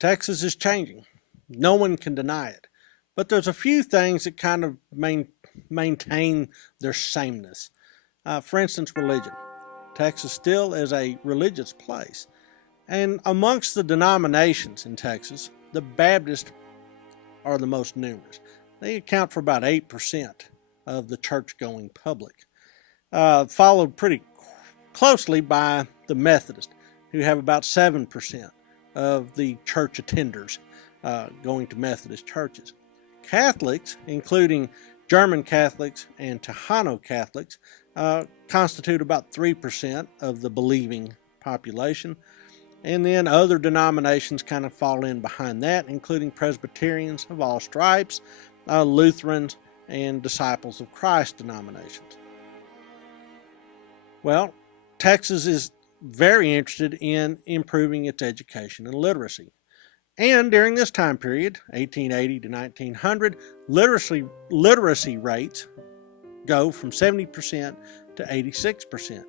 Texas is changing. No one can deny it. But there's a few things that kind of maintain their sameness. For instance, religion. Texas still is a religious place. And amongst the denominations in Texas, the Baptists are the most numerous. They account for about 8% of the church-going public, followed pretty closely by the Methodists, who have about 7% of the church attenders going to Methodist churches. Catholics, including German Catholics and Tejano Catholics, constitute about 3% of the believing population. And then other denominations kind of fall in behind that, including Presbyterians of all stripes, Lutherans, and Disciples of Christ denominations. Well, Texas is very interested in improving its education and literacy. And during this time period, 1880 to 1900, literacy rates go from 70% to 86%.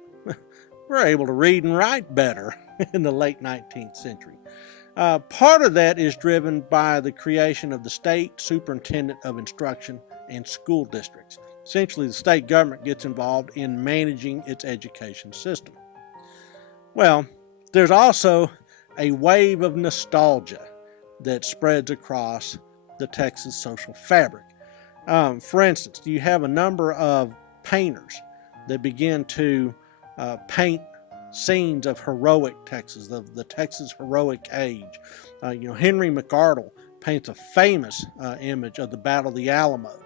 We're able to read and write better in the late 19th century. Part of that is driven by the creation of the State Superintendent of Instruction and school districts. Essentially, the state government gets involved in managing its education system. Well, there's also a wave of nostalgia that spreads across the Texas social fabric. For instance, you have a number of painters that begin to paint scenes of heroic Texas, of the Texas heroic age. Henry McArdle paints a famous image of the Battle of the Alamo.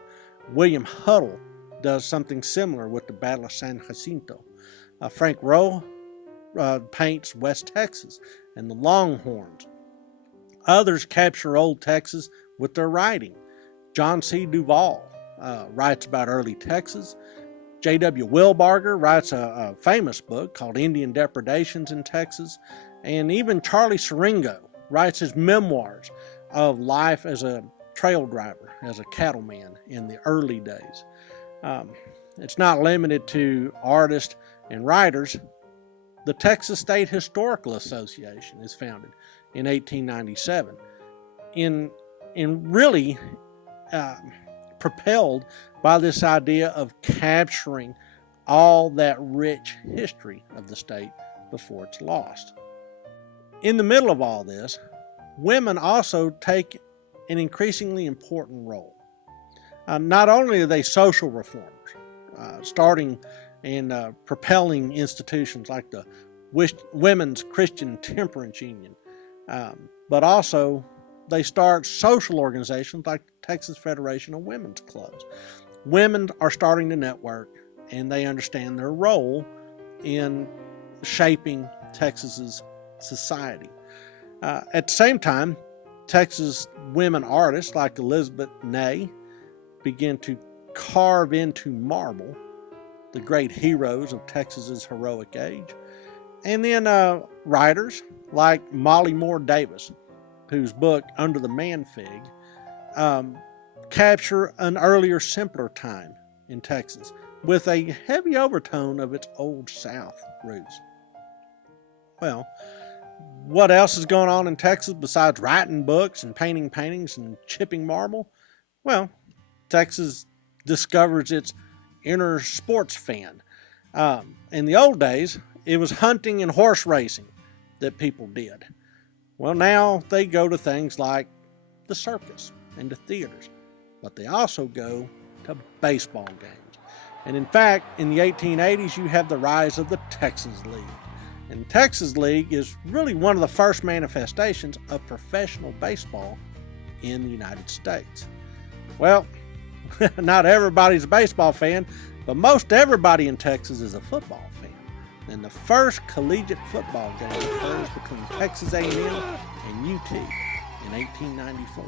William Huddle does something similar with the Battle of San Jacinto. Frank Rowe paints West Texas and the Longhorns. Others capture old Texas with their writing. John C. Duvall writes about early Texas. J.W. Wilbarger writes a famous book called Indian Depredations in Texas. And even Charlie Siringo writes his memoirs of life as a trail driver, as a cattleman in the early days. It's not limited to artists and writers. The Texas State Historical Association is founded in 1897, in really propelled by this idea of capturing all that rich history of the state before it's lost. In the middle of all this, women also take an increasingly important role. Not only are they social reformers, starting and propelling institutions like the Women's Christian Temperance Union, but also they start social organizations like the Texas Federation of Women's Clubs. Women are starting to network, and they understand their role in shaping Texas's society. At the same time, Texas women artists like Elizabeth Ney begin to carve into marble the great heroes of Texas's heroic age. And then writers like Molly Moore Davis, whose book Under the Man-Fig capture an earlier, simpler time in Texas with a heavy overtone of its Old South roots. Well, what else is going on in Texas besides writing books and painting paintings and chipping marble? Well, Texas discovers its inner sports fan. In the old days, it was hunting and horse racing that people did. Well, now they go to things like the circus and the theaters, but they also go to baseball games. And in fact, in the 1880s, you have the rise of the Texas League. And the Texas League is really one of the first manifestations of professional baseball in the United States. Well, not everybody's a baseball fan, but most everybody in Texas is a football fan. And the first collegiate football game occurs between Texas A&M and UT in 1894.